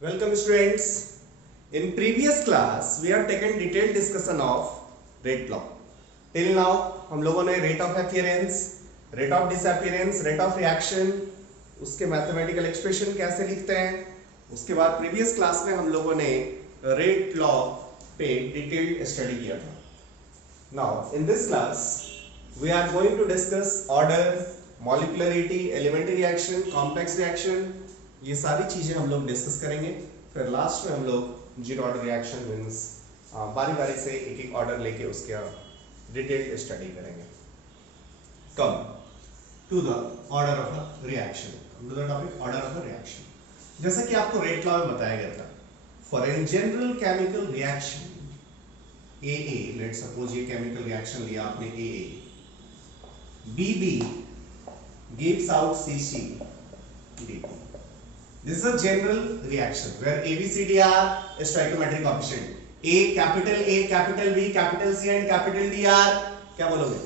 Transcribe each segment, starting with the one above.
Welcome students. In previous class we have taken detailed discussion of rate law. Till now हम लोगों ने rate of appearance, rate of disappearance, rate of reaction, उसके mathematical expression कैसे लिखते हैं, उसके बाद previous class में हम लोगों ने rate law पे detailed study किया था. Now in this class we are going to discuss order, molecularity, elementary reaction, complex reaction. ये सारी चीजें हम लोग डिस्कस करेंगे. फिर लास्ट में हम लोग जीरो ऑर्डर रिएक्शन मींस बारी बारी से एक एक ऑर्डर लेके उसके डिटेल्ड स्टडी करेंगे. Come to the order of a reaction. To the topic order of a reaction. जैसा कि आपको रेट लॉ में बताया गया था, for an general chemical reaction AA, let suppose ये केमिकल रिएक्शन लिया आपने AA, BB gives out CC/DP. This is a general reaction where A, B, C, D are stoichiometric coefficient. A, capital B, capital C and capital D are क्या बोलोगे?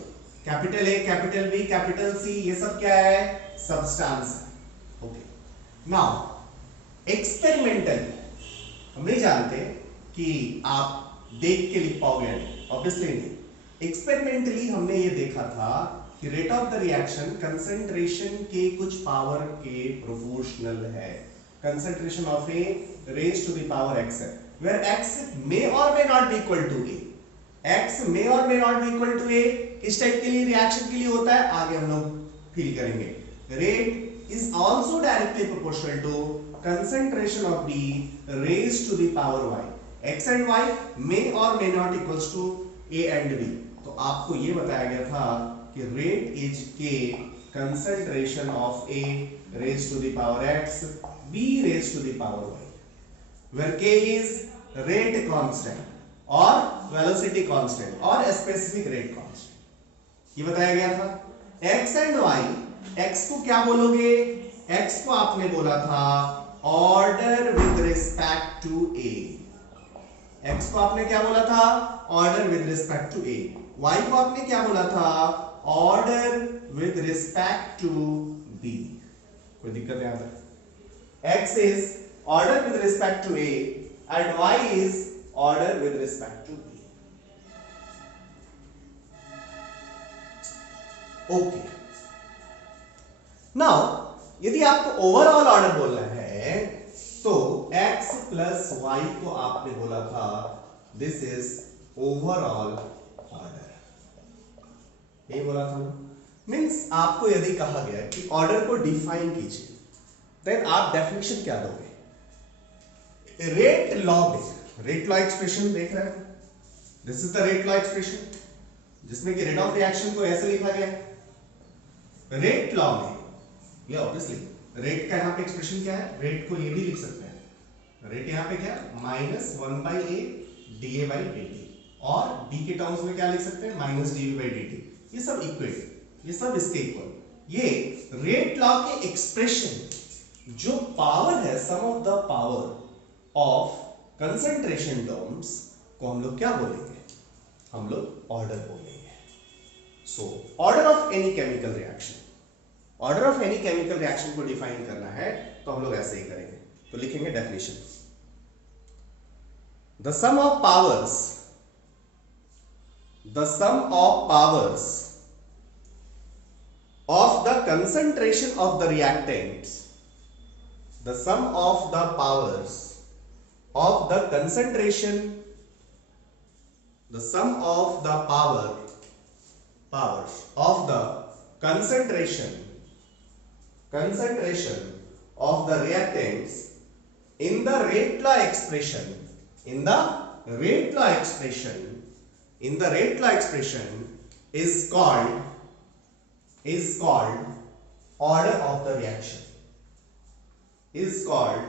Capital A, capital B, capital C ये सब क्या है? Substance है. Okay. Now experimentally हम नहीं जानते कि आप देख के लिख पाओगे नहीं, ऑब्वियसली नहीं. एक्सपेरिमेंटली हमने ये देखा था कि rate of the reaction concentration के कुछ पावर के प्रोपोर्शनल है. Concentration of A raised to the power x है, where x may or may not be equal to A. x may or may not be equal to A इस type के लिए reaction के लिए होता है, आगे हम लोग फील करेंगे. Rate is also directly proportional to concentration of B raised to the power y. x and y may or may not equals to A and B. तो आपको ये बताया गया था कि rate is K concentration of A raised to the power x, B raised to the power y, where K is rate constant or velocity constant or specific rate constant. ये बताया गया था. x and y, x को क्या बोलोगे? x को आपने बोला था order with respect to A. x को आपने क्या बोला था? order with respect to A. y को आपने क्या बोला था? order with respect to B. कोई दिक्कत नहीं आता. x is order with respect to A and y is order with respect to B. Okay. Now यदि आपको ओवरऑल ऑर्डर बोलना है तो x प्लस y को आपने बोला था दिस इज ओवरऑल ऑर्डर. ये बोला था ना. मीन्स आपको यदि कहा गया कि ऑर्डर को डिफाइन कीजिए, देन आप डेफिनेशन क्या दोगे? रेट लॉ में रेट लॉ एक्सप्रेशन देख रहे हैं. This is the rate law expression जिसमें कि रेट ऑफ रिएक्शन को ऐसे लिखा गया है. रेट लॉ में ये ऑब्वियसली रेट का यहां पे एक्सप्रेशन क्या है? रेट को ये भी लिख सकते हैं. रेट यहां पे क्या? -1/a dA/dt, और d के टर्म्स में क्या लिख सकते हैं? -dV/dt. ये सब इक्वेट, ये सब इसके इक्वल. ये रेट लॉ के एक्सप्रेशन जो पावर है, sum of the power of concentration terms को हम लोग क्या बोलेंगे? हम लोग ऑर्डर बोलेंगे. So order of any chemical reaction, order of any chemical reaction को डिफाइन करना है तो हम लोग ऐसे ही करेंगे. तो लिखेंगे definition. The sum of powers, the sum of powers of the concentration of the reactants, the sum of the powers of the concentration, the sum of the powers of the concentration of the reactants in the rate law expression, in the rate law expression is called order of the reaction, is called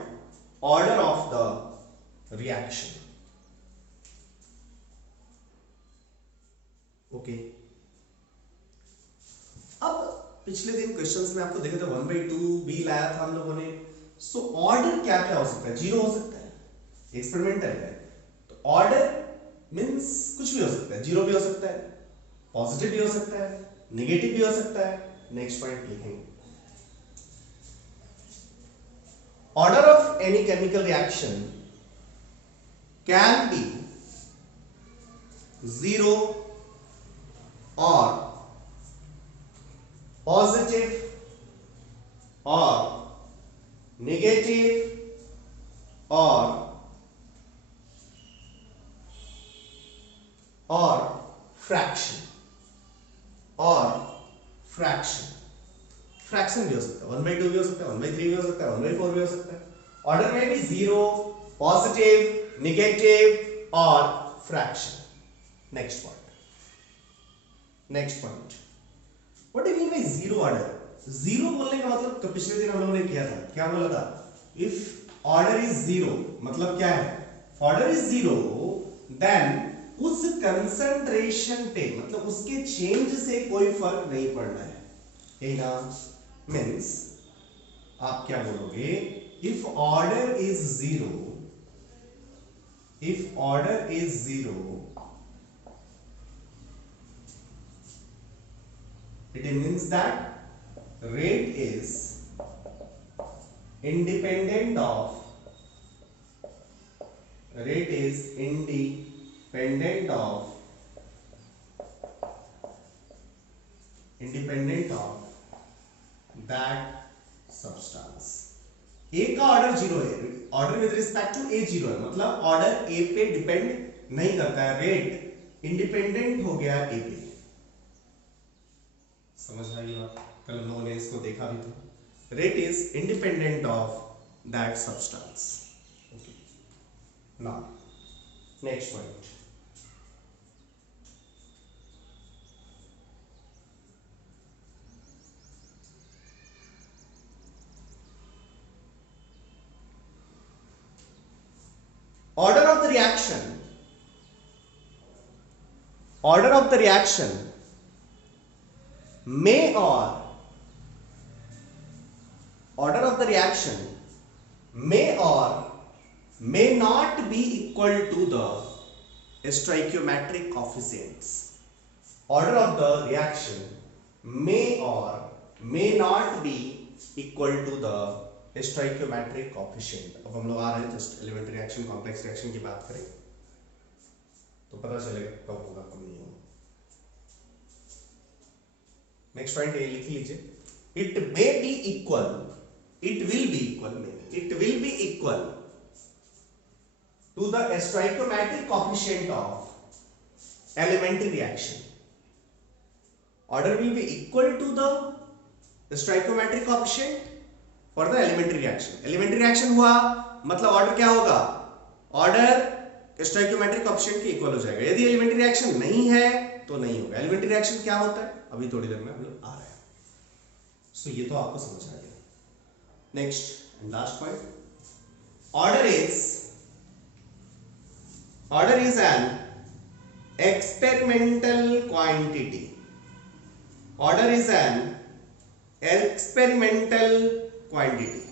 order of the reaction. Okay. अब पिछले दिन questions में आपको देखा था 1/2 b लाया था हम लोगों ने. सो ऑर्डर क्या क्या हो सकता है? जीरो हो सकता है, एक्सपेरिमेंटल है. तो ऑर्डर मींस कुछ भी हो सकता है. जीरो भी हो सकता है, पॉजिटिव भी हो सकता है, नेगेटिव भी हो सकता है. नेक्स्ट पॉइंट लिखेंगे. Order of any chemical reaction can be zero or positive or negative or fraction fraction भी हो सकता है, 1/2 भी हो सकता है, 1/3 भी हो सकता है, 1/4 भी हो सकता है. ऑर्डर में भी जीरो, पॉजिटिव, निगेटिव और fraction. Next point what do you mean by zero order? Zero बोलने का मतलब पिछले दिन हम लोगों ने किया था, क्या बोला था? इफ ऑर्डर इज जीरो मतलब क्या है? ऑर्डर इज जीरो देन उस कंसंट्रेशन पे मतलब उसके चेंज से कोई फर्क नहीं पड़ना है. मीन्स आप क्या बोलोगे? If order is zero it means that rate is independent of that substance. A का ऑर्डर जीरो है, order with respect to A zero है, मतलब ऑर्डर ए पे डिपेंड नहीं करता है, रेट इंडिपेंडेंट हो गया ए पे. समझ आई बात? कल हम लोगों ने इसको देखा भी था. Rate is independent of that substance. Okay, now next point. Order of the reaction may or may not be equal to the stoichiometric coefficients. Order of the reaction may or may not be equal to the stoichiometric coefficient. अब हम लोग आ रहे हैं just elementary reaction, complex reaction की बात करें तो पता चलेगा कब होगा कब नहीं होगा. नेक्स्ट पॉइंट ये लिख लीजिए. It will be equal to the stoichiometric coefficient of elementary reaction. Order will be equal to the stoichiometric coefficient for the elementary reaction. Elementary reaction हुआ मतलब ऑर्डर क्या होगा? ऑर्डर स्टोइकियोमेट्रिक कोएफिशिएंट के equal हो जाएगा. यदि एलिमेंट्री रिएक्शन नहीं है तो नहीं होगा. एलिमेंट्री रिएक्शन क्या होता है अभी थोड़ी देर में हम लोग आ रहे हैं. सो ये तो आपको समझ आ गया. Next and last point. Order is an experimental quantity. Order is an experimental quantity.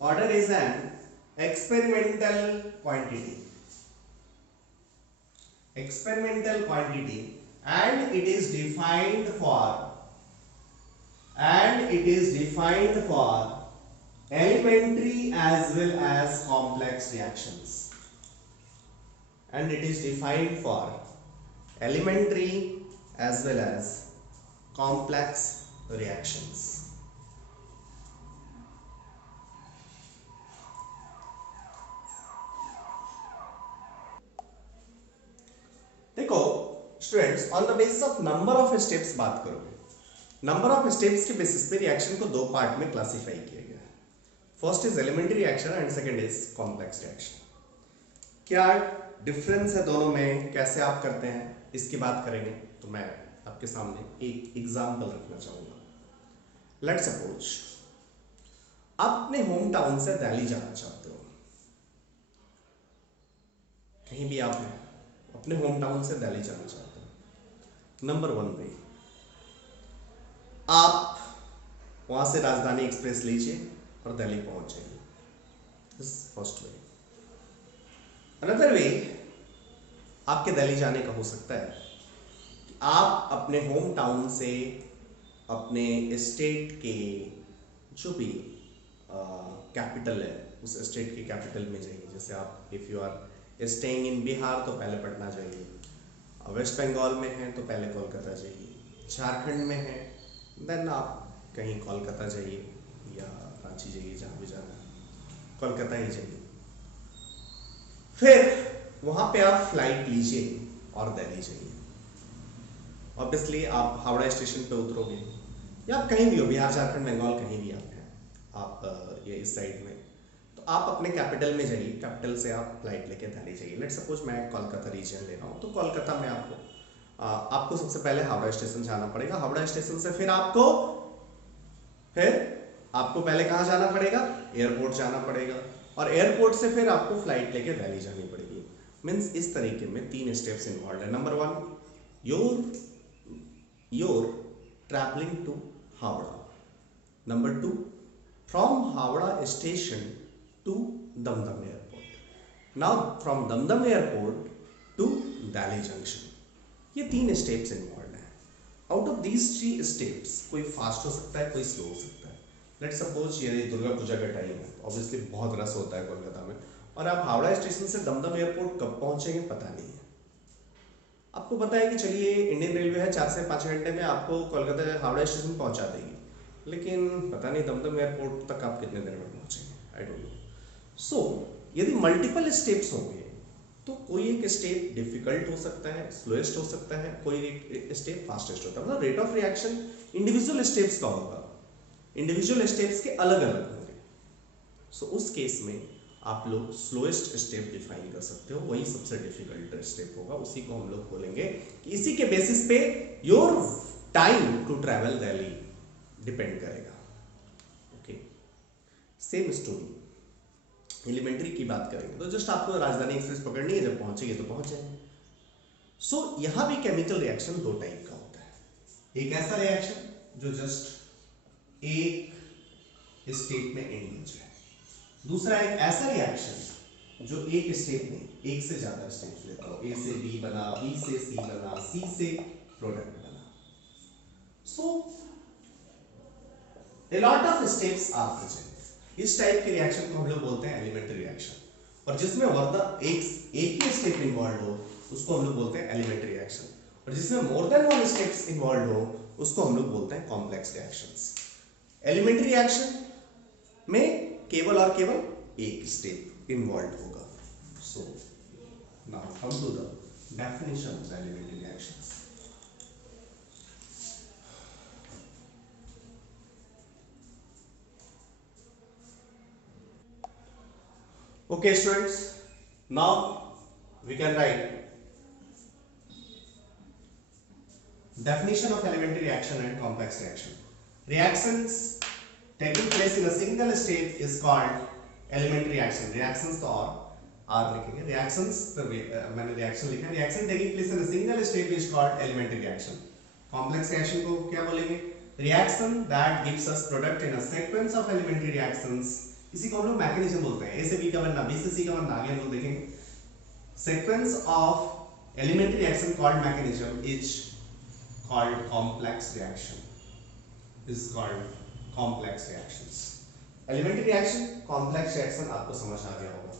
Order is an experimental quantity. And it is defined for elementary as well as complex reactions. Complex reactions. देखो students, on the basis of number of steps बात करोगे. Number of steps के basis पे reaction को दो part में classify किया गया है. First is elementary reaction and second is complex reaction. क्या डिफरेंस है दोनों में, कैसे आप करते हैं, इसकी बात करेंगे. तो मैं आपके सामने एक एग्जांपल रखना चाहूंगा. लेट्स सपोज आप अपने होम टाउन से दिल्ली जाना चाहते हो. कहीं भी आप अपने होम टाउन से दिल्ली जाना चाहते हो. नंबर 1 वे, आप वहां से राजधानी एक्सप्रेस लीजिए और दिल्ली पहुंच जाइए. This first way. Another way आपके दिल्ली जाने का हो सकता है कि आप अपने होम टाउन से अपने स्टेट के जो भी कैपिटल है उस स्टेट की कैपिटल में जाइए। जैसे आप if you are staying in Bihar तो पहले पटना जाइए, वेस्ट बंगाल में हैं तो पहले कोलकाता जाइए, झारखंड में हैं देन आप कहीं कोलकाता जाइए या रांची जाइए, जहाँ भी जाना है कोलकाता ही जाइए। फिर वहाँ पे आप फ्लाइट लीजिए और दिल्ली जाइए। ऑब्वियसली आप हावड़ा स्टेशन पे उतरोगे या आप कहीं भी हो, बिहार झारखंड बंगाल कहीं भी आप हैं, आप ये इस साइड में, तो आप अपने कैपिटल में जाइए, कैपिटल से आप फ्लाइट लेके दिल्ली जाइए। लेट्स सपोज मैं कोलकाता रीजन ले रहा हूँ, तो कोलकाता में आपको सबसे पहले हावड़ा स्टेशन जाना पड़ेगा। हावड़ा स्टेशन से फिर आपको पहले कहाँ जाना पड़ेगा, एयरपोर्ट जाना पड़ेगा, और एयरपोर्ट से फिर आपको फ्लाइट लेके दिल्ली जानी पड़ेगी। मीन्स इस तरीके में 3 स्टेप्स इन्वॉल्व है। Number 1 you're traveling to Howrah. Number 2, from Howrah station to Damdam airport. Now from Damdam airport to Delhi junction. ये 3 स्टेप्स इन्वॉल्व हैं। आउट ऑफ दीज 3 स्टेप्स कोई फास्ट हो सकता है, कोई स्लो हो सकता है। लेट्स सपोज ये दुर्गा पूजा का टाइम है, ऑब्वियसली बहुत रस होता है कोलकाता में, और आप हावड़ा स्टेशन से दमदम एयरपोर्ट कब पहुंचेंगे पता नहीं है। आपको पता है कि चलिए इंडियन रेलवे है 4 से 5 घंटे में आपको कोलकाता हावड़ा स्टेशन पहुंचा देगी, लेकिन पता नहीं दमदम एयरपोर्ट तक आप कितने देर में पहुंचेंगे, आई डोंट नो। सो यदि मल्टीपल स्टेप्स होंगे तो कोई एक स्टेप डिफिकल्ट हो सकता है, स्लोएस्ट हो सकता है, कोई स्टेप फास्टेस्ट होता है। मतलब rate of reaction individual steps का होगा, इंडिविजुअल स्टेप्स के अलग अलग होंगे। सो उस केस में आप लोग स्लोएस्ट स्टेप डिफाइन कर सकते हो, वही सबसे डिफिकल्ट स्टेप होगा, उसी को हम लोग बोलेंगे कि इसी के बेसिस पे your time to travel Delhi depend करेगा। ओके, सेम स्टोरी एलिमेंट्री की बात करेंगे तो जस्ट आपको राजधानी एक्सप्रेस पकड़नी है, जब पहुंचेगी तो पहुंच जाएंगे। सो यहां भी केमिकल रिएक्शन 2 टाइप का होता है। एक ऐसा रिएक्शन जो जस्ट एक स्टेप में एंड हो जाए, दूसरा एक ऐसा रिएक्शन जो एक स्टेप में एक से ज्यादा स्टेप्स लेता हो, ए से बी बना, बी से सी बना, सी से प्रोडक्ट बना। सो a lot of steps are present। इस टाइप के रिएक्शन को हम लोग बोलते हैं एलिमेंट्री रिएक्शन, और जिसमें एक ही स्टेप इन्वॉल्व हो उसको हम लोग बोलते हैं एलिमेंट्री रिएक्शन, और जिसमें मोर देन 1 स्टेप्स इन्वॉल्व हो उसको हम लोग बोलते हैं कॉम्प्लेक्स रिएक्शंस। एलिमेंट्री रिएक्शन में केवल और केवल एक स्टेप इन्वॉल्व होगा। So now come to the definition of elementary reactions. Okay students, now we can write definition of elementary reaction and complex reaction. Reactions taking place in a single state is called elementary reaction. Reactions तो और लिखेंगे, reactions तो मैंने reaction लिखा है। Reaction taking place in a single state is called elementary reaction. Complex reaction को क्या बोलेंगे? Reaction that gives us product in a sequence of elementary reactions, इसी को हम लोग मैकेनिज्म बोलते हैं। ए से बी का बनना, बी से सी का बनना, आगे हम लोग देखेंगे। Sequence of elementary reaction called mechanism is called complex reaction, is called complex reactions. Elementary reaction, complex reaction आपको समझ आ गया होगा।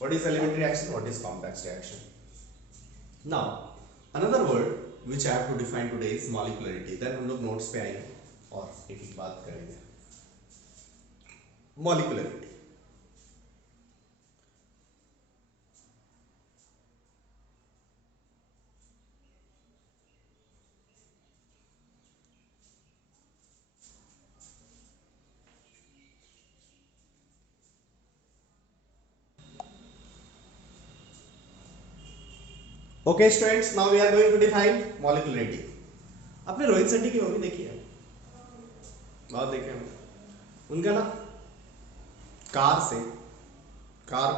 What is elementary reaction, what is complex reaction. Now another word which I have to define today is molecularity. Then हम लोग notes पे आएंगे और एक एक बात करेंगे। Molecularity. Okay students, now we are going to define molecularity. आपने रोहित शेट्टी की मूवी देखी है? बहुत देखे हम। उनका ना कार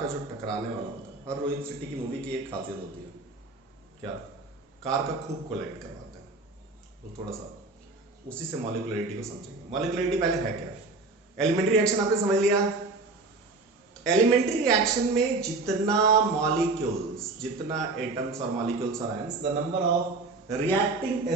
का जो टकराने वाला होता है, और रोहित शेट्टी की मूवी की एक खासियत होती है, क्या? कार का खूब कोलाइड करवाते हैं। तो थोड़ा सा उसी से मॉलिक्युलरिटी को समझेंगे। मॉलिक्युलरिटी पहले है क्या? एलिमेंट्री रिएक्शन आपने समझ लिया। एलिमेंट्री रिएक्शन में जितना मॉलिक्यूल्स, जितना एटम्स और मॉलिक्यूल्स और ions, the number of reacting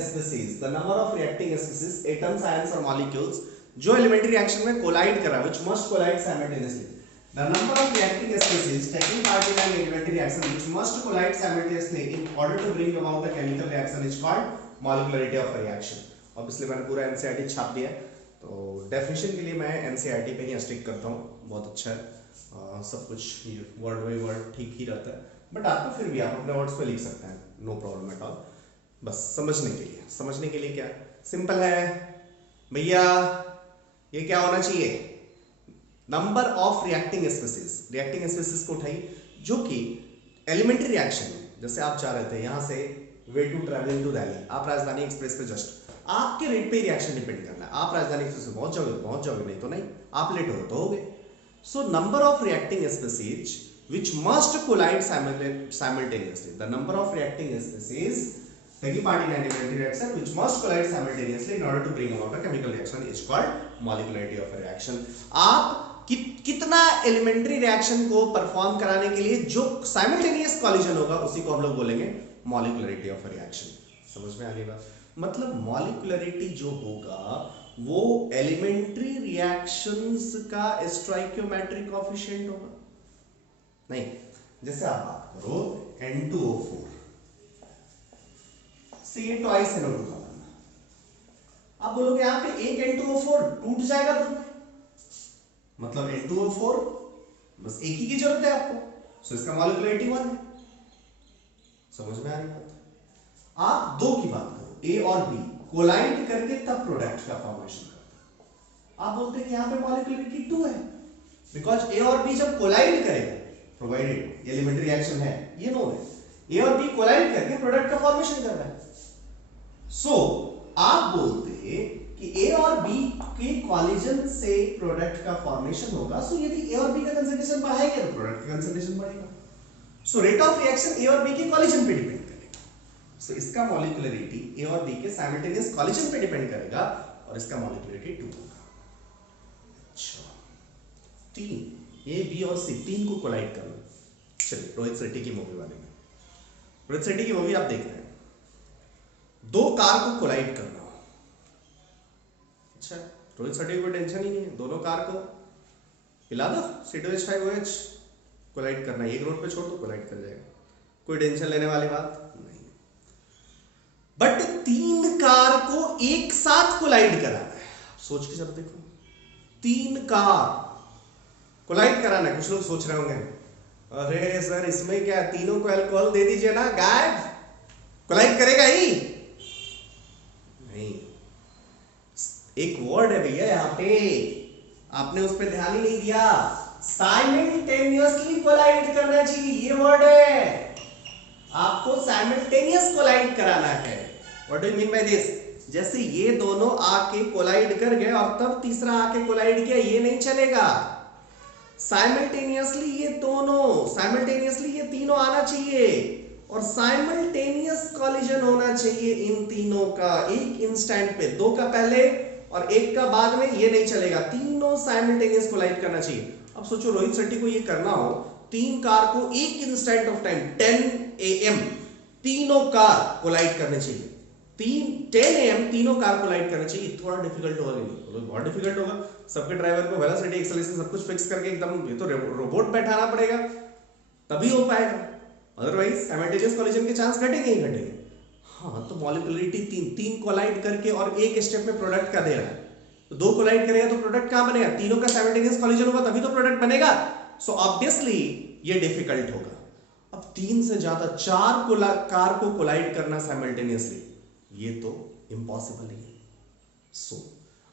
species, atoms, ions और मॉलिक्यूल्स जो एलिमेंट्री रिएक्शन में कोलाइड कर रहा है, which must collide simultaneously. The number of reacting species taking part in an elementary reaction which must collide simultaneously in order to bring about the chemical reaction is called molecularity of a reaction. Obviously मैंने पूरा NCERT छाप दिया है, तो definition के लिए मैं NCERT पे ही स्टिक करता हूँ, बहुत अच्छा है। सब कुछ वर्ड बाई वर्ड ठीक ही रहता है, बट आपको फिर भी आप अपने वर्ड्स पे लिख सकते हैं, नो प्रॉब्लम एट ऑल। बस समझने के लिए क्या सिंपल है भैया, ये क्या होना चाहिए, नंबर ऑफ रिएक्टिंग स्पीसीज को उठाइए जो कि एलिमेंट्री रिएक्शन में, जैसे आप चाह रहे थे यहां से way to travelling to Delhi, आप राजधानी एक्सप्रेस पे जस्ट आपके रेट पे रिएक्शन डिपेंड करना है, आप राजधानी एक्सप्रेस पे पहुंच जाओगे, नहीं तो नहीं, आप लेट हो तो होगे। So number of reacting species which must collide simultaneously, the number of reacting species taking part in an elementary reaction which must collide simultaneously in order to bring about a chemical reaction is called molecularity of a reaction। आप कितना elementary reaction को perform कराने के लिए जो simultaneous collision होगा उसी को हम लोग बोलेंगे मॉलिक्युलरिटी ऑफ अ रिएक्शन। समझ में आ गई बात? मतलब मॉलिक्युलरिटी जो होगा वो एलिमेंट्री रिएक्शंस का स्टोइकियोमेट्रिक कोएफिशिएंट होगा। नहीं, जैसे आप बात करो N2O4 से ये ट्वाइस NO2 का बनना, आप बोलोगे यहां पे एक N2O4 टूट जाएगा तो मतलब N2O4 बस एक ही की जरूरत है आपको, सो इसका मॉलिक्युलरिटी 1 है। समझ में आ रही बात? आप दो की बात करो, A और B कोलाइड करके तब प्रोडक्ट का फॉर्मेशन करते हैं, आप बोलते हैं कि यहां पे मॉलिक्युलरिटी 2 है, बिकॉज A और B जब कोलाइड करेगा, प्रोवाइडेड एलिमेंट्री रिएक्शन है, ये नो है, A और B कोलाइड करके प्रोडक्ट का फॉर्मेशन कर रहा है। सो आप बोलते हैं कि A और B के कॉलिजन से प्रोडक्ट का फॉर्मेशन होगा, सो यदि A और B का कंसंट्रेशन बढ़ाएगा तो प्रोडक्ट का कंसंट्रेशन बढ़ेगा। So rate of reaction A और B के कॉलिजन पे डिपेंड करेगा। सो इसका मॉलिक्युलरिटी A और B के साइमल्टेनियस कॉलिजन पे डिपेंड करेगा और इसका मॉलिक्युलरिटी 2 होगा। अच्छा, 3 A B और C तीन को कोलाइड करना। चलिए रोहित शेट्टी की मूवी वाले में, रोहित शेट्टी की मूवी आप देख रहे हैं, दो कार को कोलाइड करना। अच्छा, रोहित शेट्टी को टेंशन ही नहीं है, दोनों कार को हिला दो, C2H5OH कोलाइड करना, एक रोड पे छोड़ दो कोलाइड कर जाएगा, कोई टेंशन लेने वाली बात नहीं। बट तीन कार को एक साथ कोलाइड कराना है, सोच के जरा देखो, तीन कार कोलाइड कराना है। कुछ लोग सोच रहे होंगे अरे सर इसमें क्या, तीनों को अल्कोहल दे दीजिए ना, गायब, कोलाइड करेगा ही नहीं। एक वर्ड है भैया यहाँ पे, आपने उस पर ध्यान ही नहीं दिया, साइमल्टेनियसली कोलाइड करना चाहिए, ये वर्ड है, आपको साइमल्टेनियस कोलाइड कराना है। What do you mean by this? जैसे ये दोनों आके कोलाइड कर गए और तब तीसरा आके कोलाइड किया, ये नहीं चलेगा। साइमल्टेनियसली ये दोनों, साइमल्टेनियसली ये तीनों आना चाहिए और साइमल्टेनियस कॉलिजन होना चाहिए इन तीनों का एक इंस्टेंट पे, दो का पहले और एक का बाद में, ये नहीं चलेगा, तीनों साइमल्टेनियस कोलाइड करना चाहिए। अब सोचो रोहित शेट्टी को ये करना हो, तीन कार को एक इंस्टेंट ऑफ टाइम 10 AM तीनों कार कोलाइड करने चाहिए, 10 AM तीनों कार कोलाइड करना चाहिए। थोड़ा डिफिकल्ट होगा, नहीं बहुत डिफिकल्ट होगा, सबके ड्राइवर को वेलोसिटी एक्सेलरेशन सब कुछ फिक्स करके एकदम, ये तो रोबोट बैठाना पड़ेगा तभी हो पाएगा, अदरवाइज साइमल्टेनियस कॉलिजन के चांस घटेंगे ही घटेंगे। हाँ, तो मॉलिक्युलरिटी तीन कोलाइड करके और एक स्टेप में प्रोडक्ट का दे रहा है, तो दो कोलाइड करेगा तो प्रोडक्ट कहां बनेगा, तीनों का साइमल्टेनियस कॉलिजन होगा तभी तो प्रोडक्ट बनेगा। सो ऑब्वियसली ये डिफिकल्ट होगा। अब तीन से ज्यादा, चार कार को कोलाइड करना साइमल्टेनियसली, ये तो इम्पॉसिबल ही है। सो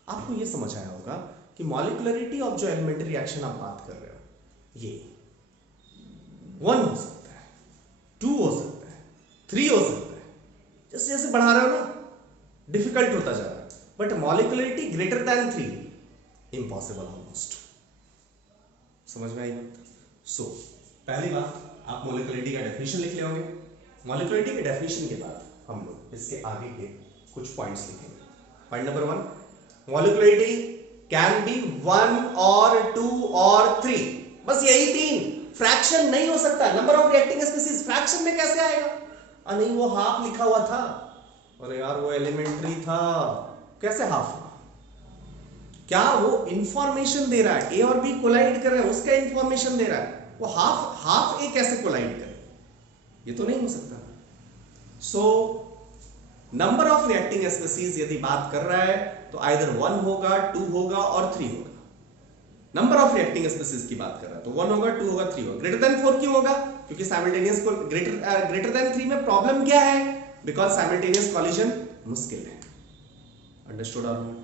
आपको ये समझ आया होगा कि मॉलिक्युलरिटी ऑफ जो एलिमेंट्री रिएक्शन आप बात कर रहे हो, ये 1 हो सकता है, 2 हो सकता है, 3 हो सकता है, जैसे जैसे बढ़ा रहे हो ना डिफिकल्ट होता जा रहा है, but molecularity greater than 3 impossible almost. समझ में आई बात? सो पहली बात, आप मॉलिक्युलरिटी का डेफिनेशन लिख ले होंगे। मॉलिक्युलरिटी के डेफिनेशन के बाद हम लोग इसके आगे के कुछ पॉइंट्स लिखेंगे। पॉइंट नंबर 1, मॉलिक्युलरिटी कैन बी 1 और 2 और 3, बस यही 3, फ्रैक्शन नहीं हो सकता। Number of reacting species fraction में कैसे आएगा? नहीं वो हाफ लिखा हुआ था, अरे यार वो एलिमेंट्री था, कैसे हाफ? क्या वो इंफॉर्मेशन दे रहा है, ए और बी कोलाइड कर रहे हैं, उसका इंफॉर्मेशन दे रहा है, वो हाफ ए कैसे कोलाइड करे, ये तो नहीं हो सकता। So number of reacting species यदि बात कर रहा है तो आइदर 1 होगा, 2 होगा और 3 होगा। नंबर ऑफ रिएक्टिंग स्पीसीज की बात कर रहा है तो 1 होगा, 2 होगा, 3 होगा। ग्रेटर देन 4 क्यों होगा? क्योंकि साइमल्टेनियस को ग्रेटर देन 3 में प्रॉब्लम क्या है? बिकॉज साइमल्टेनियस कॉलिजन मुश्किल है। अंडरस्टूड और not?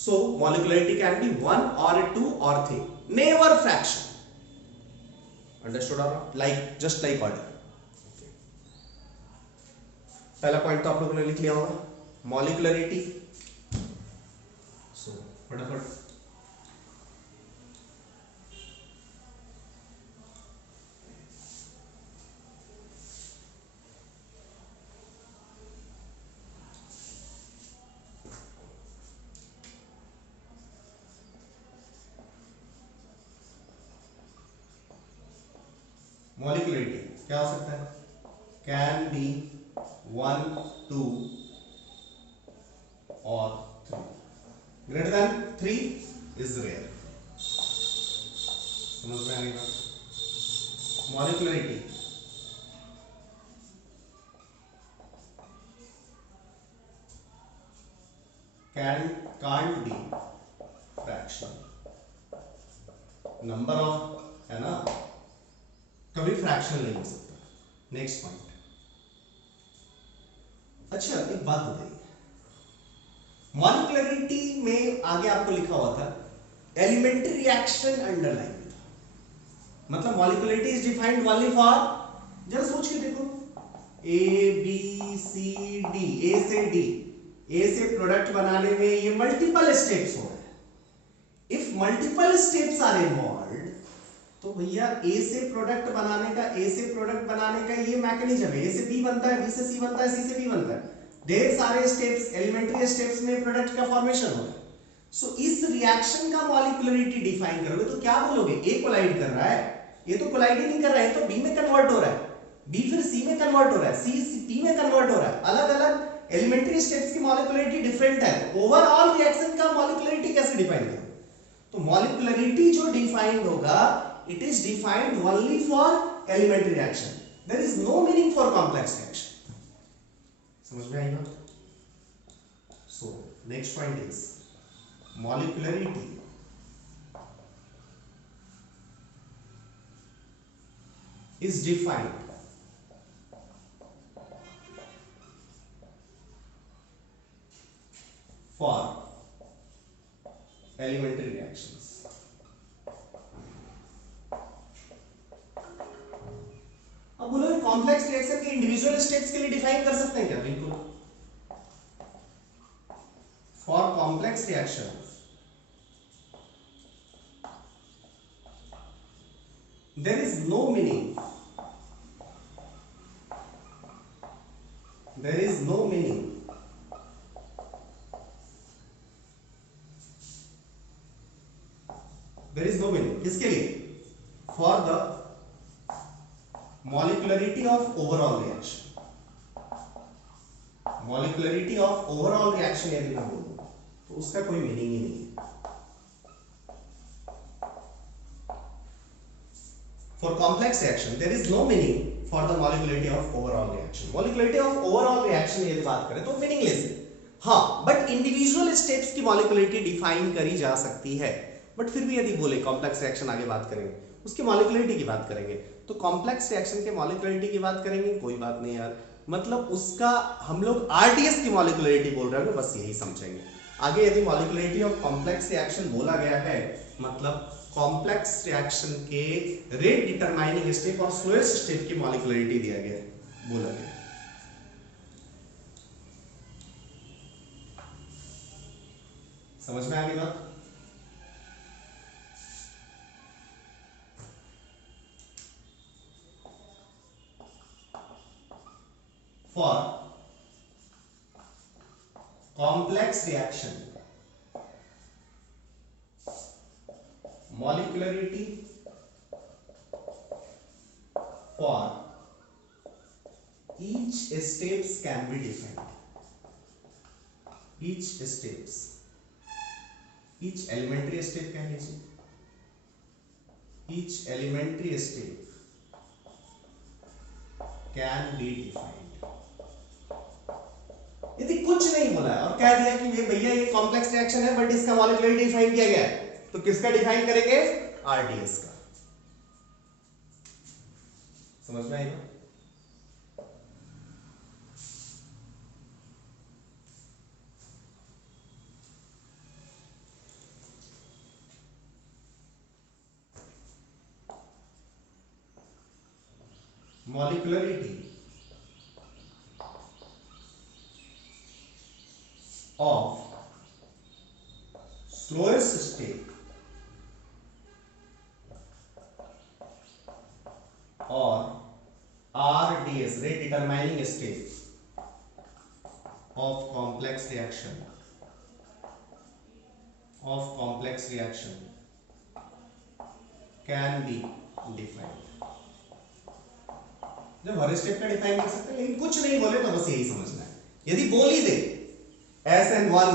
So molecularity can be 1 or 2 or 3, never fraction. Understood or not? Just like order. Okay. पहला पॉइंट तो आप लोगों ने लिख लिया होगा, मॉलिक्युलरिटी। सो फटाफट मॉलिक्युलरिटी क्या हो सकता है? कैन बी 1, 2 और 3। Greater than 3 is rare. समझ में आएगा? Molecularity can't be fraction, number of, है ना, कभी फ्रैक्शनल नहीं हो सकता। Next point. अच्छा एक बात बताइए, मॉलिक्युलरिटी में आगे आपको लिखा हुआ था एलिमेंट्री रिएक्शन अंडरलाइन था, मतलब मॉलिक्युलरिटी इज डिफाइंड ओनली फॉर, जरा सोच के देखो, ए बी सी डी, ए से डी, ए से प्रोडक्ट बनाने में ये मल्टीपल स्टेप्स हो रहे हैं। If multiple steps are involved तो भैया ए से प्रोडक्ट बनाने का ये मैकेनिज्म है। ए से बी बनता है, बी से सी बनता है, सी से बी बनता है। ढेर सारे स्टेप्स, एलिमेंट्री स्टेप्स में प्रोडक्ट का फॉर्मेशन हो रहा है। सो इस रिएक्शन का मॉलिक्युलरिटी डिफाइन करोगे तो क्या बोलोगे? ए कोलाइड कर रहा है, ये तो कोलाइड ही नहीं कर रहा है, तो बी में कन्वर्ट हो रहा है, बी फिर सी में कन्वर्ट हो रहा है, सी पी में कन्वर्ट हो रहा है। अलग अलग एलिमेंट्री स्टेप्स की मॉलिक्युलरिटी डिफरेंट है। ओवरऑल रिएक्शन का मॉलिक्युलरिटी कैसे डिफाइन करोगे? तो मॉलिक्युलरिटी जो डिफाइंड होगा, it is defined only for elementary reaction. There is no meaning for complex reaction. समझ में आई बात? So next point is molecularity is defined for elementary reactions. अब बोलो कॉम्प्लेक्स रिएक्शन के इंडिविजुअल स्टेप्स के लिए डिफाइन कर सकते हैं क्या? बिल्कुल। For complex reaction there is no meaning, there is no meaning there is no meaning किसके लिए? For the molecularity of overall reaction. Molecularity of overall reaction यदि मैं बोलूं तो उसका कोई मीनिंग ही नहीं है। For complex reaction there is no meaning for the molecularity of overall reaction. Molecularity of overall reaction यदि बात करें तो मीनिंगलेस है, हाँ, बट इंडिविजुअल स्टेप्स की मॉलिक्युलरिटी डिफाइन करी जा सकती है। बट फिर भी यदि बोले कॉम्प्लेक्स रिएक्शन आगे बात करेंगे, उसकी मॉलिक्युलरिटी की बात करेंगे, तो कॉम्प्लेक्स रिएक्शन के मॉलिक्युलरिटी की बात करेंगे, कोई बात नहीं यार, मतलब उसका हम लोग आरडीएस की मॉलिक्युलरिटी बोल रहे हैं, बस यही समझेंगे। आगे यदि मॉलिक्युलरिटी ऑफ कॉम्प्लेक्स रिएक्शन बोला गया है, मतलब कॉम्प्लेक्स रिएक्शन के रेट डिटरमाइनिंग स्टेप और स्लोएस्ट स्टेप की मॉलिक्युलरिटी दिया गया है, बोला गया। समझ में आ गई बात? For complex reaction, molecularity for each steps can be defined. Each steps each elementary step कह लीजिए, each elementary step can be defined. यदि कुछ नहीं बोला है और कह दिया कि ये भैया ये कॉम्प्लेक्स रिएक्शन है बट इसका मॉलिक्यूलर डिफाइन किया गया है, तो किसका डिफाइन करेंगे? आरडीएस का। समझ में आएगा? molecularity of slowest state or RDS, rate determining state of complex reaction can be defined। जब हर स्टेप का डिफाइन कर सकते हैं, लेकिन कुछ नहीं बोले तो बस यही समझना है। यदि बोल ही दे SN1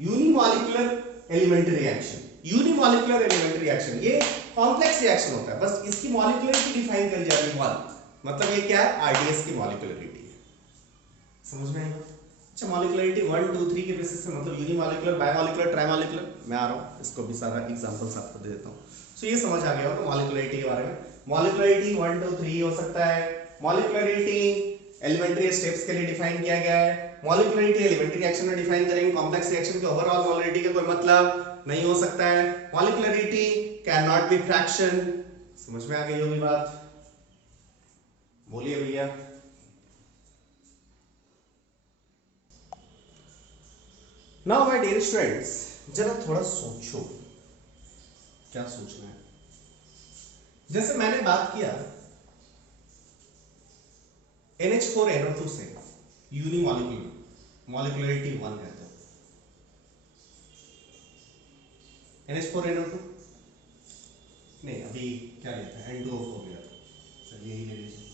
unimolecular elementary reaction, unimolecular elementary reaction ये कॉम्प्लेक्स रिएक्शन होता है, बस इसकी मॉलिक्यूलरिटी डिफाइन कर जाती है 1, मतलब ये क्या है? आरडीएस की मॉलिक्यूलरिटी है। समझ में आएगा? अच्छा, मॉलिक्यूलरिटी 1 2 3 के बेसिस पे, मतलब यूनिमॉलिक्यूलर, बायमॉलिक्यूलर, ट्राइमॉलिक्यूलर, मैं आ रहा हूं इसको भी सारा एग्जांपल्स आपको दे देता हूं। सो ये समझ आ गया होगा मॉलिक्यूलरिटी के बारे में। मॉलिक्यूलरिटी 1 2 3 हो सकता है, मॉलिक्यूलरिटी एलिमेंट्री स्टेप्स के लिए डिफाइन किया गया है, मॉलिक्यूलरिटी एलिमेंट्री रिएक्शन में डिफाइन करेंगे, कॉम्प्लेक्स रिएक्शन के ओवरऑल मॉलिक्यूलरिटी का कोई मतलब नहीं हो सकता है, molecularity can not be fraction. समझ में आ गई होगी बात? बोलिए भैया। नाउ माय डियर स्टूडेंट्स, जरा थोड़ा सोचो, क्या सोचना है। जैसे मैंने बात किया NH4NO2 से यूनिमॉलिक्यूलर, मॉलिक्यूलरिटी 1 है, तो NH4NO2 नहीं, अभी क्या लेता है? N2O4 लिया था, चलिए यही ले लीजिए।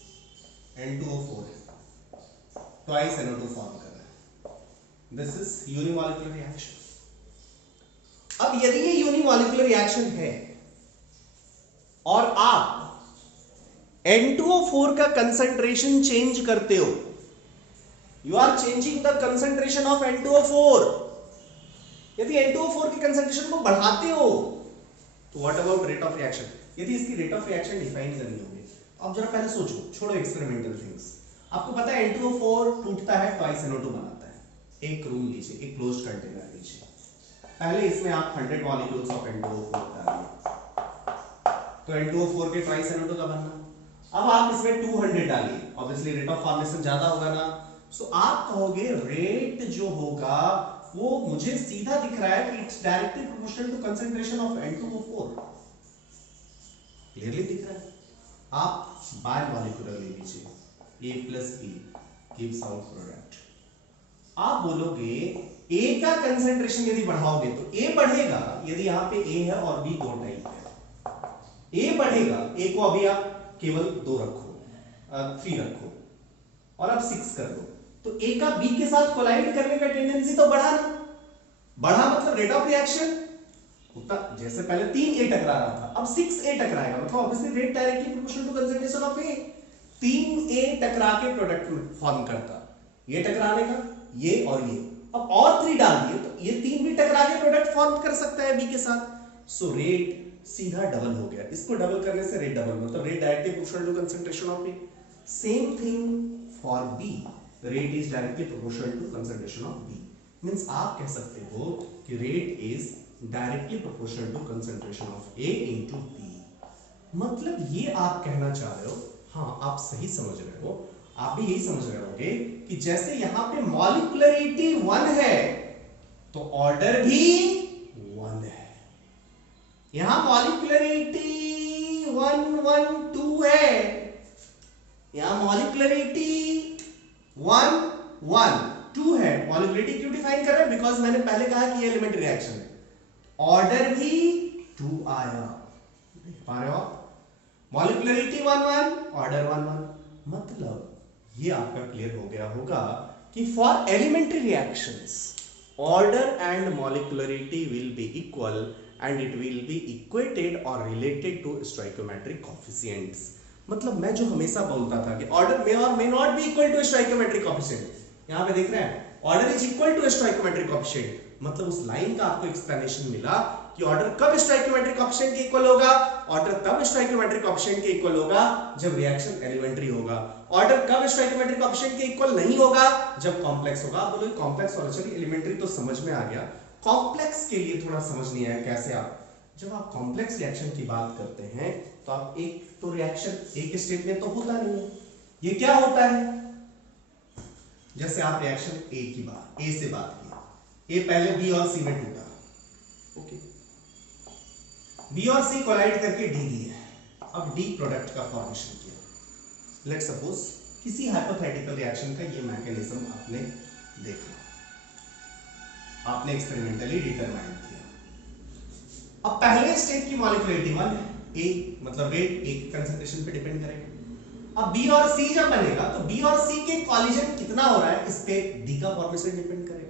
N2O4 है, ट्वाइस NO2 फॉर्म कर रहा है। This is unimolecular reaction. अब यदि ये यूनिमॉलिक्यूलर रिएक्शन है और आप N2O4 का कंसंट्रेशन चेंज करते हो, you are changing the concentration of N2O4। यदि N2O4 के कंसंट्रेशन को बढ़ाते हो तो what about rate of reaction? यदि इसकी रेट ऑफ रिएक्शन डिफाइन करनी होगी, अब जरा पहले सोचो, छोड़ो एक्सपेरिमेंटल थिंग्स। आपको पता है N2O4 टूटता है, ट्वाइस NO2 बनाता है। एक रूम लीजिए, एक क्लोज्ड कंटेनर लीजिए, पहले इसमें आप 100 मॉलिक्यूल्स ऑफ N2O4 डालिए, तो N2O4 के ट्वाइस NO2 का बनना। अब आप इसमें 200 डालिए, ऑब्वियसली रेट ऑफ फॉर्मेशन ज्यादा होगा ना, सो आप कहोगे रेट जो होगा वो मुझे सीधा दिख रहा है कि it's directly proportional to concentration of N2O4। Clearly दिख रहा है। आप बायमॉलिक्यूलर ले लीजिए, A+B गिव्स आउट प्रोडक्ट। आप बोलोगे A का कंसंट्रेशन यदि बढ़ाओगे तो A बढ़ेगा, यदि यहां पे A है और B दो टाइप है, A बढ़ेगा, A को अभी आप केवल 2 रखो, 3 रखो और अब 6 कर दो, तो A का B के साथ कोलाइड करने का टेंडेंसी तो बढ़ा ना, बढ़ा मतलब रेट ऑफ रिएक्शन उतना, जैसे पहले 3A टकरा रहा था अब 6A टकराएगा, मतलब obviously rate directly proportional to concentration of A। 3A टकरा के प्रोडक्ट फॉर्म करता, ये टकराने का, ये और ये, अब और 3 डाल दिए तो ये 3 भी टकरा के प्रोडक्ट फॉर्म कर सकता है B के साथ। सो रेट सीधा डबल हो गया, इसको डबल करने से रेट डबल, मतलब rate directly proportional to concentration of A। Same thing for B, rate is directly proportional to concentration of B। Means आप कह सकते हो कि rate is directly proportional to concentration of A into B। मतलब ये आप कहना चाह रहे हो, हाँ आप सही समझ रहे हो, आप भी यही समझ रहे होंगे कि जैसे यहां पे मॉलिक्यूलरिटी 1 है तो ऑर्डर भी 1 है। यहां मॉलिक्यूलरिटी 1 1 2 है, यहां मॉलिक्यूलरिटी 1 1 2 है। मॉलिक्यूलरिटी क्यों डिफाइन कर रहे हैं? बिकॉज मैंने पहले कहा कि ये एलिमेंट्री रिएक्शन है, ऑर्डर भी 2 आया, देख पा रहे हो आप? मॉलिक्यूलरिटी 1 1, ऑर्डर 1 1, मतलब ये आपका क्लियर हो गया होगा कि for elementary reactions order and molecularity will be equal and it will be equated or related to stoichiometric coefficients. मतलब मैं जो हमेशा बोलता था कि ऑर्डर मे और may not be equal to stoichiometric coefficient, यहां पे देख रहे हैं order is equal to stoichiometric coefficient, मतलब उस लाइन का आपको एक्सप्लेनेशन मिला कि ऑर्डर कब स्टोइकोमेट्रिक कोएफिशिएंट के इक्वल होगा, ऑर्डर तब स्टोइकोमेट्रिक कोएफिशिएंट के इक्वल होगा जब रिएक्शन एलिमेंट्री होगा, ऑर्डर कब स्टोइकोमेट्रिक कोएफिशिएंट के इक्वल नहीं होगा जब कॉम्प्लेक्स होगा। आप बोलोगे कॉम्प्लेक्स वाला, चलिए एलिमेंट्री तो समझ में आ गया, कॉम्प्लेक्स के लिए थोड़ा समझ नहीं आया कैसे। आप जब आप कॉम्प्लेक्स रिएक्शन की बात करते हैं तो आप एक तो रिएक्शन एक स्टेप में तो होता नहीं है, ये क्या होता है, जैसे आप रिएक्शन ए से बात की, ए पहले बी और सी में टूटा, ओके, बी और सी कोलाइड करके डी दिया, अब डी प्रोडक्ट का फॉर्मेशन किया। लेट्स सपोज किसी हाइपोथेटिकल रिएक्शन का ये मैकेनिज्म आपने देखा, आपने एक्सपेरिमेंटली डिटरमाइन किया। अब पहले स्टेप की मॉलिक्यूलरिटी 1 है, ए मतलब रेट ए की कंसंट्रेशन पे डिपेंड करेगा। अब बी और सी जब बनेगा तो बी और सी के कॉलिजन कितना हो रहा है इस पे डी का फॉर्मेशन डिपेंड करेगा,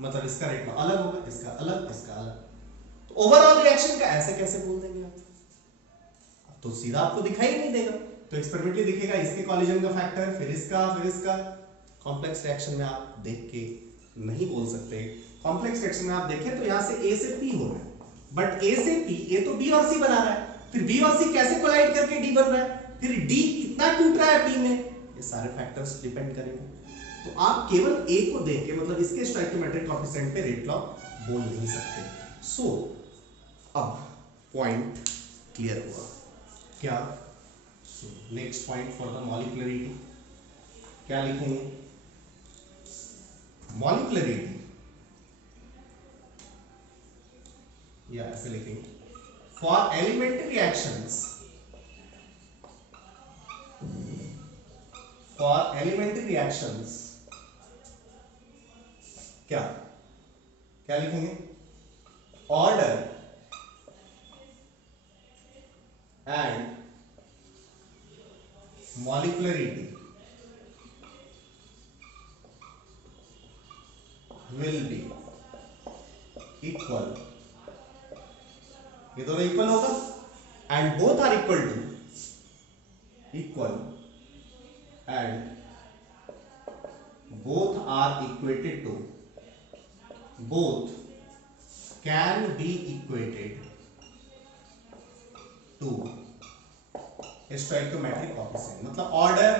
मतलब इसका रेट अलग होगा, इसका अलग, इसका अलग, तो ओवरऑल रिएक्शन का ऐसे कैसे बोल देंगे आप, अब तो सीधा आपको दिखाई नहीं देगा, तो एक्सपेरिमेंटली दिखेगा इसके कॉलिजन का फैक्टर, फिर इसका। कॉम्प्लेक्स रिएक्शन में आप देख के नहीं बोल सकते, कॉम्प्लेक्स रिएक्शन में आप देखें तो यहां से ए से पी हो रहा है, बट ए से पी, ए तो बी और सी बना रहा है, फिर बी और सी कैसे कोलाइड करके डी बन रहा है, फिर डी कितना टूट रहा है पी में, ये सारे फैक्टर्स डिपेंड करेंगे। तो आप केवल ए को देख के मतलब इसके स्टोइकोमेट्रिक कोएफिशिएंट पे रेट लॉ बोल नहीं सकते। सो अब पॉइंट क्लियर हुआ क्या। So next point for the molecularity क्या लिखेंगे, मॉलिक्यूलरिटी या ऐसे लिखेंगे for elementary reactions, for elementary reactions क्या क्या लिखेंगे, order and molecularity will be equal, ये दोनों इक्वल होगा, and both are equal and both are equated to, both can be equated to stoichiometric coefficient, मतलब ऑर्डर,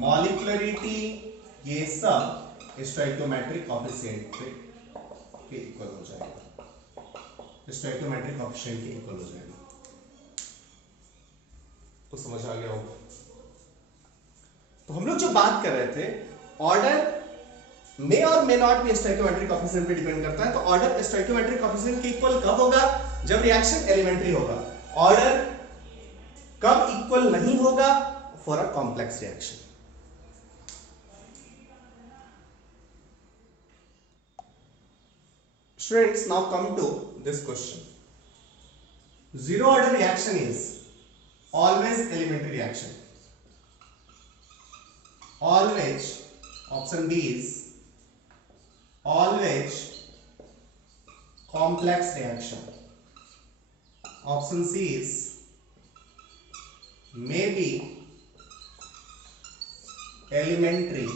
मॉलिक्यूलरिटी, ये सब stoichiometric coefficient के इक्वल हो जाएगा, स्टोइकोमेट्रिक कोएफिशिएंट के इक्वल हो जाएगा। तो समझ आ गया होगा। तो हम लोग जो बात कर रहे थे, ऑर्डर मे और मे नॉट भी स्टोइकोमेट्रिक कोएफिशिएंट पे डिपेंड करता है। तो ऑर्डर स्टोइकोमेट्रिक कोएफिशिएंट के इक्वल कब होगा, जब रिएक्शन एलिमेंट्री होगा। ऑर्डर कब इक्वल नहीं होगा, for a complex reaction. Students, now come to this question. Zero order reaction is always elementary reaction. Always, option B is always complex reaction. Option C is maybe elementary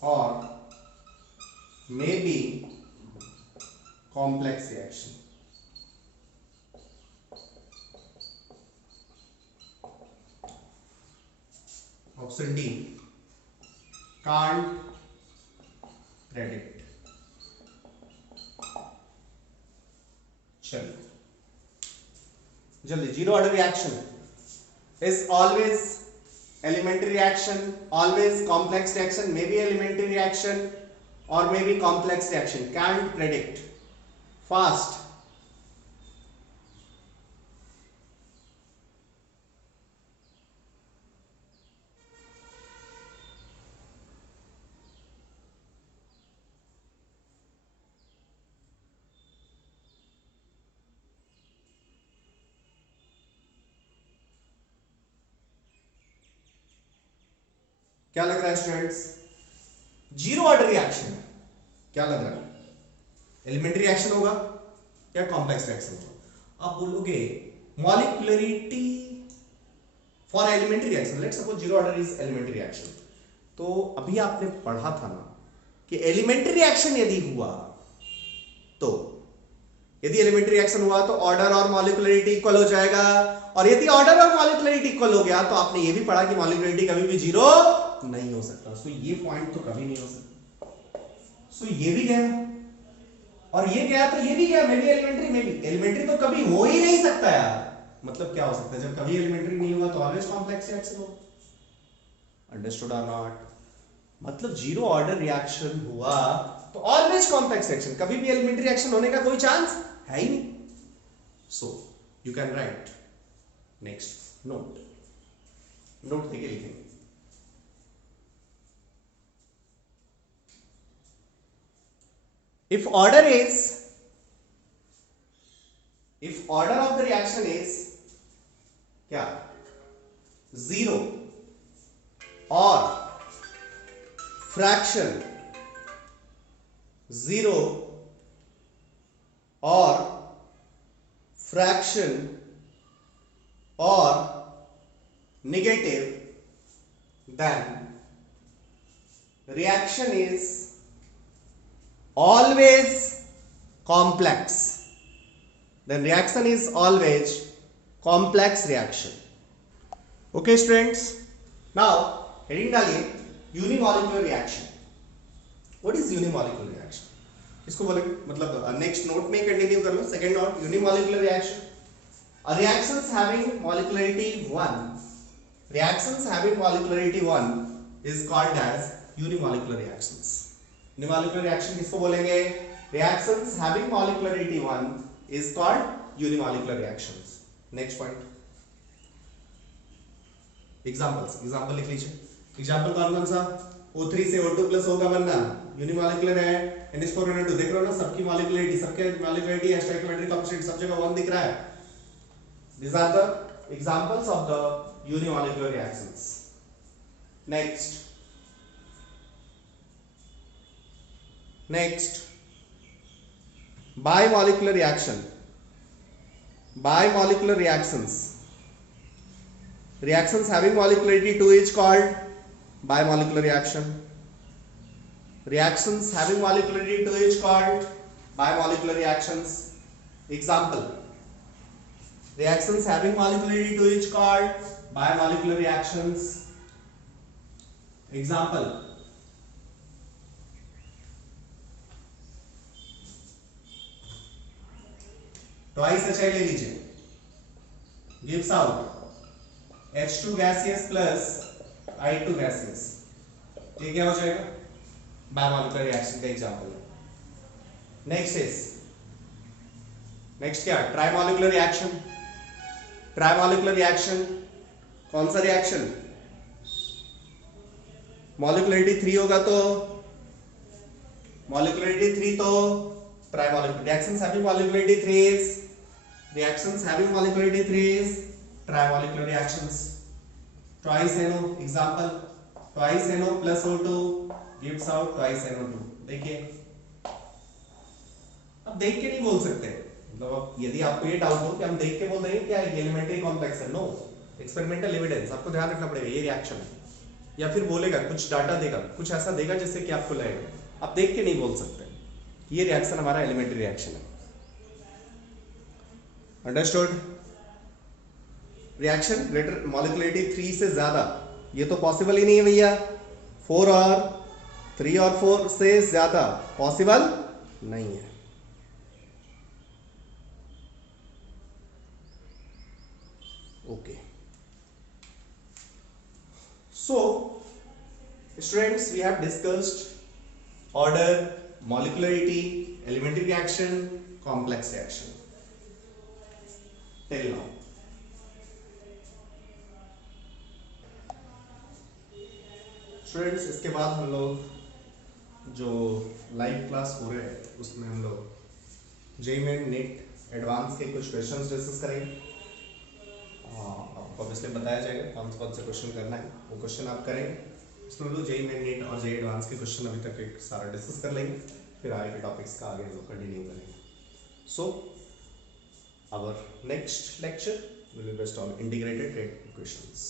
or maybe complex reaction. Option D, can't predict. चलिए जल्दी, zero order reaction is always elementary reaction, always complex reaction, maybe elementary reaction or maybe complex reaction, can't predict, fast. क्या लग रहा है students, zero order reaction है, क्या लग रहा है? एलिमेंट्री रिएक्शन होगा या कॉम्प्लेक्स रिएक्शन होगा? आप बोलोगे molecularity for elementary reaction, let's suppose zero order is elementary reaction. तो अभी आपने पढ़ा था ना कि एलिमेंट्री रिएक्शन यदि हुआ तो यदि एलिमेंट्री रिएक्शन हुआ तो ऑर्डर और मॉलिक्युलरिटी इक्वल हो जाएगा, और यदि ऑर्डर और मॉलिक्युलरिटी इक्वल हो गया तो आपने ये भी पढ़ा कि मॉलिक्युलरिटी कभी भी जीरो नहीं हो सकता। सो ये पॉइंट तो कभी नहीं हो सकता। सो ये भी गया और ये गया तो ये भी गया, मे भी एलिमेंट्री, मे भी एलिमेंट्री तो कभी हो ही नहीं सकता यार। मतलब क्या हो सकता है? जब कभी एलिमेंट्री नहीं होगा तो ऑलवेज कॉम्प्लेक्स रिएक्शन होगा। अंडरस्टूड और नॉट? मतलब जीरो ऑर्डर रिएक्शन हुआ तो ऑलवेज कॉम्प्लेक्स रिएक्शन, कभी भी एलिमेंट्री रिएक्शन होने का कोई चांस है ही नहीं। So you can write next note, note देके लिखेंगे if order of the reaction is क्या जीरो और फ्रैक्शन जीरो और फ्रैक्शन और negative, then reaction is always complex, then reaction is always complex reaction. Okay students, now heading डालिए unimolecular reaction. What is unimolecular reaction? इसको बोले मतलब next note में continue कर लो। Second note, unimolecular reaction, reactions having molecularity 1, reactions having molecularity 1 is called as unimolecular reactions. unimolecular reaction किसको बोलेंगे? reactions having molecularity 1 is called unimolecular reactions. next point, examples, example लिख लीजिए। Example कौन सा? O3 से O2 plus O का बनना यूनिमॉलिक्युलर है, NH4 देख रहे हो ना, सबकी मॉलिक्युलरिटी, सबके मॉलिक्युलरिटी है, स्टोइकियोमेट्रिक कोएफिशिएंट सब जगह 1 दिख रहा है। These are the examples of the unimolecular reactions. Next, bimolecular reaction, bimolecular reactions, reactions having molecularity 2 is called bimolecular reaction. Reactions having molecularity 2 is called bimolecular reactions. Example, reactions having molecularity 2 is called bimolecular reactions. Example, twice HI ले लीजिए, gives out H2 gaseous plus I2 gaseous, ये क्या हो जाएगा? Biomolecular reaction का example है। Next क्या? ट्राइमॉलिक्यूलर reaction. ट्राइमॉलिक्यूलर reaction कौन सा रिएक्शन? मॉलिक्युलरिटी 3 होगा तो मॉलिक्युलरिटी 3 तो trimolecular. Reactions having molecularity 3 is, reactions having molecularity 3 is trimolecular reactions. Twice NO, example, twice NO plus O2 gives out twice NO2. देखिए, अब देख के नहीं बोल सकते, मतलब अब यदि आपको ये डाउट हो कि हम देख के बोल रहे हैं क्या एलिमेंट्री कॉम्प्लेक्स है, नो, एक्सपेरिमेंटल एविडेंस आपको ध्यान रखना पड़ेगा। ये रिएक्शन है, या फिर बोलेगा कुछ डाटा देगा, कुछ ऐसा देगा जिससे कि आपको लगेगा। आप देख के नहीं बोल सकते ये रिएक्शन हमारा एलिमेंट्री रिएक्शन है। अंडरस्टूड? रिएक्शन ग्रेटर मॉलिक्युलरिटी 3 से ज्यादा, ये तो पॉसिबल ही नहीं है भैया। 4 और 3 और 4 से ज्यादा पॉसिबल नहीं है। Okay, so students, we have discussed order, molecularity, elementary reaction, complex reaction till now. Students, इसके बाद हम लोग जो लाइव क्लास हो रहे हैं उसमें हम लोग जेईई मेन नीट एडवांस के कुछ क्वेश्चंस डिस्कस करेंगे। आपको ऑब्वियसली बताया जाएगा कौन से क्वेश्चन करना है, वो क्वेश्चन आप करेंगे इसमें हम लोग जेई मेन नीट और जेई एडवांस के क्वेश्चन अभी तक एक सारा डिस्कस कर लेंगे, फिर आगे के टॉपिक्स का आगे हम लोग कंटिन्यू करेंगे. So our next lecture will be based on integrated rate equations.